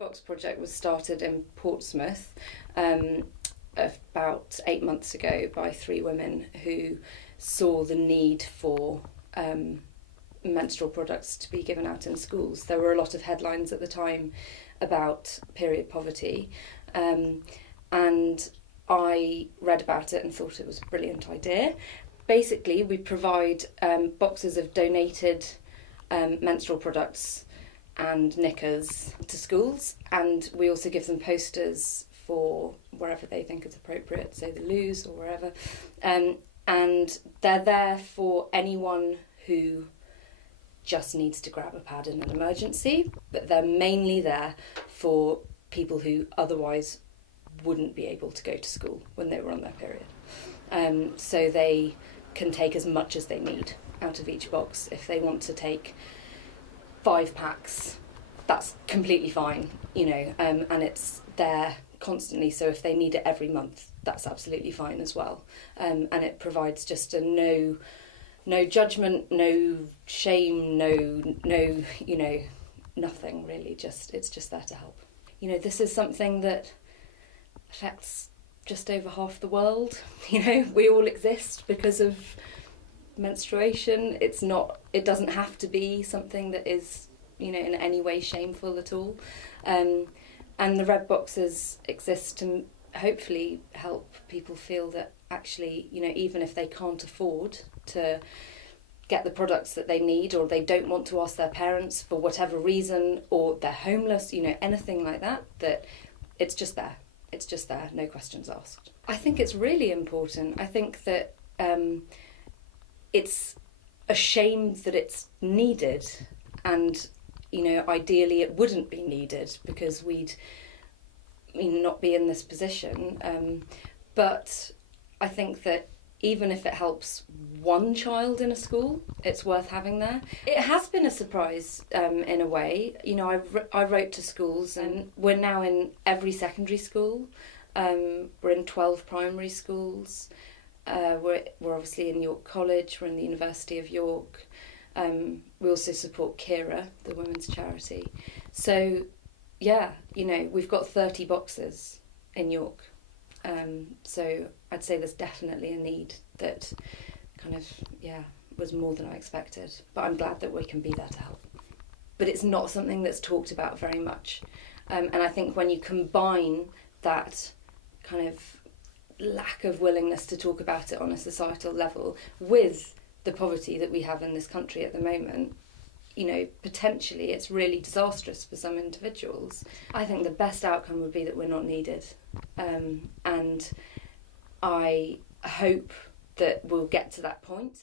Box project was started in Portsmouth about 8 months ago by 3 women who saw the need for menstrual products to be given out in schools. There were a lot of headlines at the time about period poverty, and I read about it and thought it was a brilliant idea. Basically, we provide boxes of donated menstrual products and knickers to schools, and we also give them posters for wherever they think it's appropriate, say the loos or wherever, and they're there for anyone who just needs to grab a pad in an emergency, but they're mainly there for people who otherwise wouldn't be able to go to school when they were on their period. So they can take as much as they need out of each box. If they want to take 5 packs, that's completely fine, and it's there constantly, so if they need it every month, that's absolutely fine as well. And it provides just a no judgment, no shame, no nothing really, it's just there to help. This is something that affects just over half the world. We all exist because of menstruation. It doesn't have to be something that is in any way shameful at all, and the red boxes exist to hopefully help people feel that actually even if they can't afford to get the products that they need, or they don't want to ask their parents for whatever reason, or they're homeless, anything like that, that it's just there, no questions asked. I think it's really important. I think that it's a shame that it's needed, and ideally it wouldn't be needed because we'd not be in this position, but I think that even if it helps one child in a school, it's worth having there. It has been a surprise in a way. I wrote to schools, and we're now in every secondary school. We're in 12 primary schools. We're obviously in York College. We're in the University of York. We also support Kira, the women's charity. So, yeah, we've got 30 boxes in York. So I'd say there's definitely a need that was more than I expected. But I'm glad that we can be there to help. But it's not something that's talked about very much. And I think when you combine that kind of lack of willingness to talk about it on a societal level with the poverty that we have in this country at the moment, potentially it's really disastrous for some individuals. I think the best outcome would be that we're not needed. And I hope that we'll get to that point.